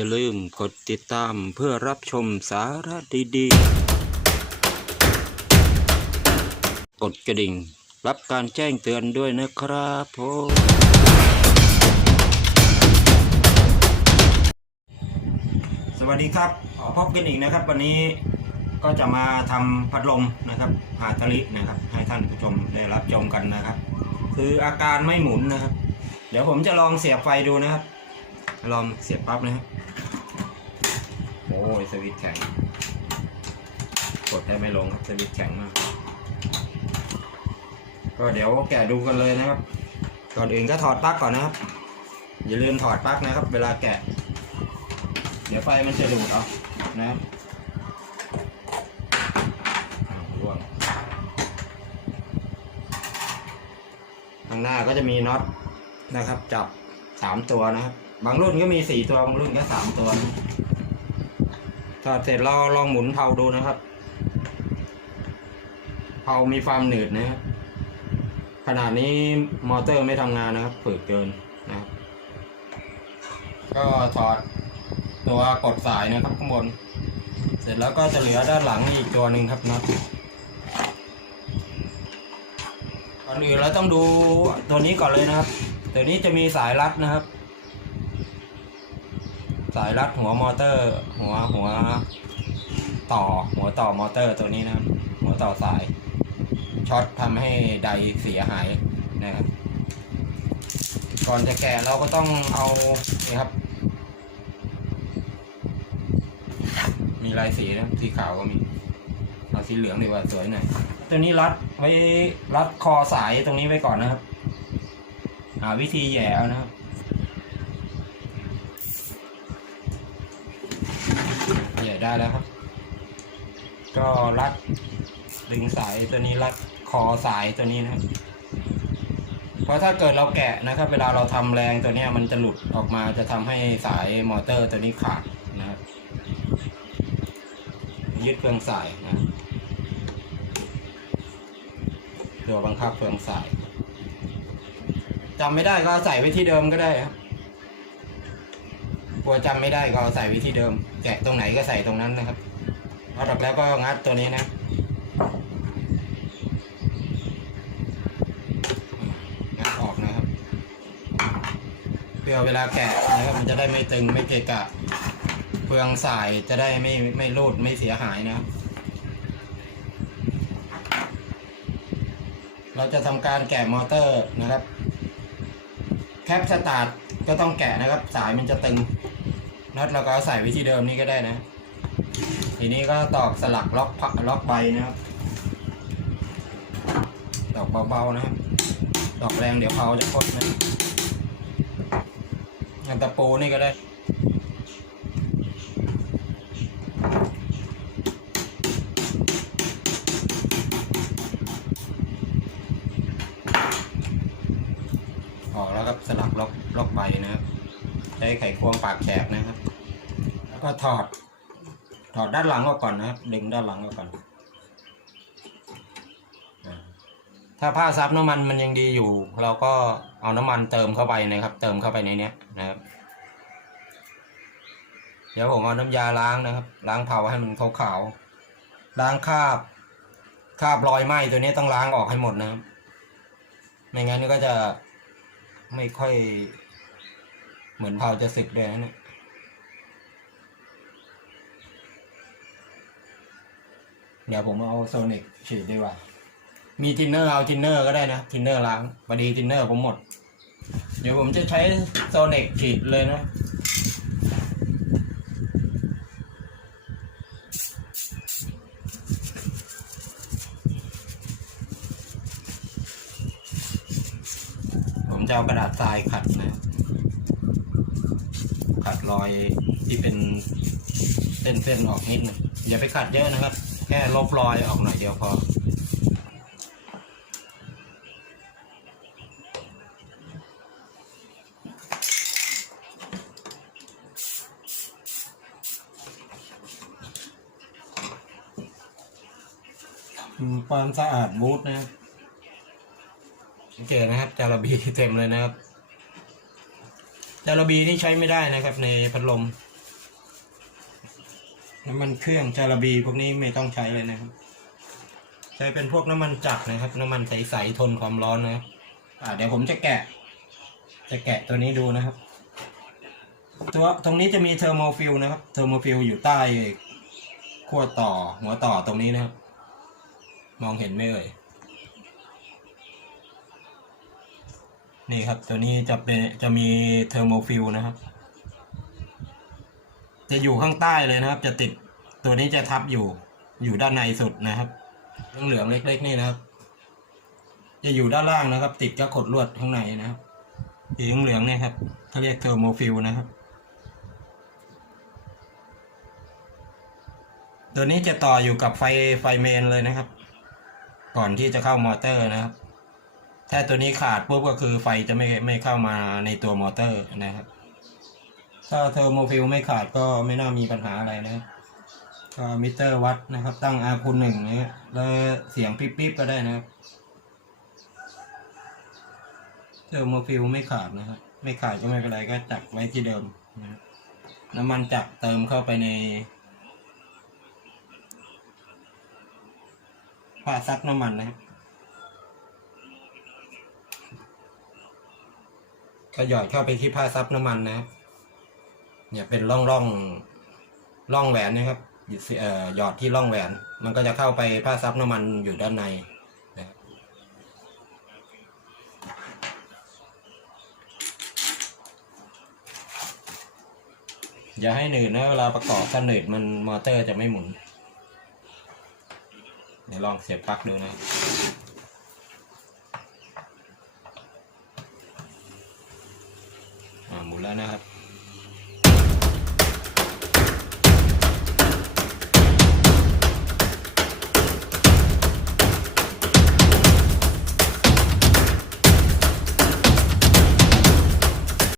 อย่าลืมกดติดตามเพื่อรับชมสาระดีๆ กดกระดิ่ง รับการแจ้งเตือนด้วยนะครับผมสวัสดีครับอพบกันอีกนะครับ วันนี้ก็จะมาทำพัดลมนะครับหาทะลินะครับ ให้ท่านผู้ชมได้รับชมกันนะครับ คืออาการไม่หมุนนะครับ เดี๋ยวผมจะลองเสียบไฟดูนะครับลองเสียบปั๊บนะครับ ยสวิตแข็ง กดได้ไม่ลงครับสวิตแข็งมาก ก็เดี๋ยวแกะดูกันเลยนะครับ ก่อนอื่นก็ถอดปลั๊กก่อนนะครับ อย่าลืมถอดปลั๊กนะครับ เวลาแกะ เดี๋ยวไฟมันจะดูดเอานะร่วงข้างหน้าก็จะมีน็อตนะครับ จับสามตัวนะครับ บางรุ่นก็มีสี่ตัว บางรุ่นก็สามตัวนะ ถอดเสร็จเราลองหมุนเผาดูนะครับ เผามีความหนืดนะครับขนาดนี้มอเตอร์ไม่ทำงานนะครับฝืดเกินนะครับ ก็ถอดตัวกดสายนะครับข้างบน เสร็จแล้วก็จะเหลือด้านหลังอีกตัวหนึ่งครับน็อตก่อนอื่นเราต้องดูตัวนี้ก่อนเลยนะครับ ตัวนี้จะมีสายรัดนะครับ สายรัดหัวมอเตอร์ หัวหัวต่อหัวต่อมอเตอร์ตัวนี้นะครับ หัวต่อสายช็อตทำให้ไดเสียหายนะครับก่อนจะแกะเราก็ต้องเอานี่ครับ มีลายสีนะสีขาวก็มีเอาสีเหลืองดีกว่าสวยหน่อยตัวนี้รัดไว้รัดคอสายตรงนี้ไว้ก่อนนะครับหาวิธีแหย่เอานะครับ แหย่ ได้แล้วครับ ก็รัดดึงสายตัวนี้รัดคอสายตัวนี้นะครับ เพราะถ้าเกิดเราแกะนะครับ เวลาเราทำแรงตัวนี้มันจะหลุดออกมาจะทำให้สายมอเตอร์ตัวนี้ขาดนะครับยึดเครื่องสายนะตัวบังคับเครื่องสายจำไม่ได้ก็ใส่ไว้ที่เดิมก็ได้ครับกลัวจำไม่ได้ก็ใส่ไว้ที่เดิม แกะตรงไหนก็ใส่ตรงนั้นนะครับเอาดักแล้วก็งัดตัวนี้นะงัดออกนะครับเพื่อเวลาแกะนะครับมันจะได้ไม่ตึงไม่เกะกะเฟืองสายจะได้ไม่ไม่รูดไม่เสียหายนะครับเราจะทำการแกะมอเตอร์นะครับ แคปสตาร์ทก็ต้องแกะนะครับ สายมันจะตึง น็อตเราก็ใส่ว้ที่เดิมนี่ก็ได้นะ ทีนี้ก็ตอกสลักล็อกล็อกใบนะครับ ตอกเบาๆนะครับ ตอกแรงเดี๋ยวเขาจะคดนะอย่างตะปูนี่ก็ได้ออกแล้วครับสลักล็อกล็อกใบนะครับ ใช้ไขควงปากแฉกนะครับ แล้วก็ถอด ถอดด้านหลังออกก่อนนะครับ ดึงด้านหลังออกก่อน ถ้าผ้าซับน้ำมันมันยังดีอยู่ เราก็เอาน้ำมันเติมเข้าไปนะครับ เติมเข้าไปในเนี้ยนะครับ เดี๋ยวผมเอาน้ำยาล้างนะครับ ล้างเผาให้มันขาวๆล้างคราบคราบรอยไหม้ตัวนี้ต้องล้างออกให้หมดนะครับ ไม่งั้นก็จะไม่ค่อย เหมือนเผาจะสึกด้วยนะเนี่ยเดี๋ยวผมเอาโซนิกฉีดดีกว่า มีทินเนอร์เอาทินเนอร์ก็ได้นะทินเนอร์ล้างพอดีทินเนอร์ผมหมด เดี๋ยวผมจะใช้โซนิกฉีดเลยนะผมจะเอากระดาษทรายขัดนะ ขัดรอยที่เป็นเส้นๆออกนิดหนึงอย่าไปขัดเยอะนะครับ แค่ลบรอยออกหน่อยเดียวพอความสะอาดบูทนะครับโอเคนะครับจาระบีเต็มเลยนะครับ จาระบีนี่ใช้ไม่ได้นะครับ ในพัดลมน้ำมันเครื่องจาระบีพวกนี้ไม่ต้องใช้เลยนะครับ ใช้เป็นพวกน้ำมันจักรนะครับ น้ำมันใสๆทนความร้อนนะครับอ่าเดี๋ยวผมจะแกะ จะแกะตัวนี้ดูนะครับ ตัวตรงนี้จะมีเทอร์โมฟิลนะครับ เทอร์โมฟิลอยู่ใต้ขั้วต่อหัวต่อตรงนี้นะครับ มองเห็นไหมเอ่ย นี่ครับ ตัวนี้จะเป็นจะมีเทอร์โมฟิลนะครับ จะอยู่ข้างใต้เลยนะครับ จะติดตัวนี้จะทับอยู่อยู่ด้านในสุดนะครับเหลืองๆเล็กๆนี่นะครับ จะอยู่ด้านล่างนะครับ ติดกับขดลวดข้างในนะครับสีเหลืองเนี่ยครับเขาเรียกเทอร์โมฟิลนะครับ ตัวนี้จะต่ออยู่กับไฟไฟเมนเลยนะครับ ก่อนที่จะเข้ามอเตอร์นะครับ ถ้าตัวนี้ขาดปุ๊บก็คือไฟจะไม่ไม่เข้ามาในตัวมอเตอร์นะครับ ถ้าเทอร์โมฟิลไม่ขาดก็ไม่น่ามีปัญหาอะไรนะก็มิเตอร์วัดนะครับ ตั้งอาคูณหนึ่งนะฮะแล้วเสียงปิ๊บๆก็ได้นะครับเทอร์โมฟิลไม่ขาดนะครับไม่ขาดก็ไม่เป็นไรก็จับไว้ที่เดิมนะครับน้ำมันจับเติมเข้าไปในผ้าซักน้ำมันนะครับ ก็หยอดเข้าไปที่ผ้าซับน้ำมันนะครับ เนี่ยเป็นร่องร่องร่องแหวนนะครับหยดเอ่อหยอดที่ร่องแหวน มันก็จะเข้าไปผ้าซับน้ำมันอยู่ด้านในนะอย่าให้หนืดนะเวลาประกอบถ้าหนืดมันมอเตอร์จะไม่หมุน เดี๋ยวลองเสียบปลั๊กดูนะ อ่